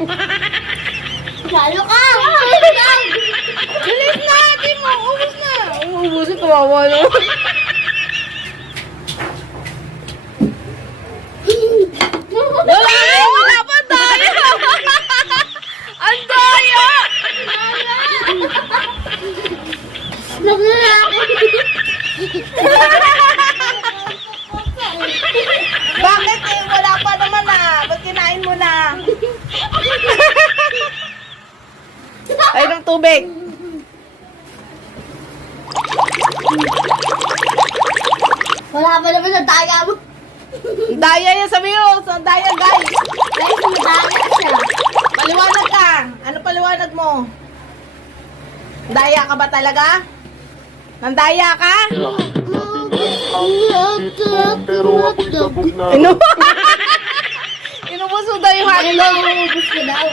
Lalo ka! Bilis na! Di mo! Ubus na! Ubusin, kawawa naman. Wala pa tayo! Ang daya! Naglalaki! Bakit eh? Wala pa naman Ba't kinain mo na? Ay, ng tubig. Wala pa naman sa daya mo. Ang daya yan, sabi mo. Ang daya, guys. Guys, madaya siya. Paliwanag ka. Ano paliwanag mo? Daya ka ba talaga? Nandaya ka? Inubos mo daw yung hotdog. Gusto daw.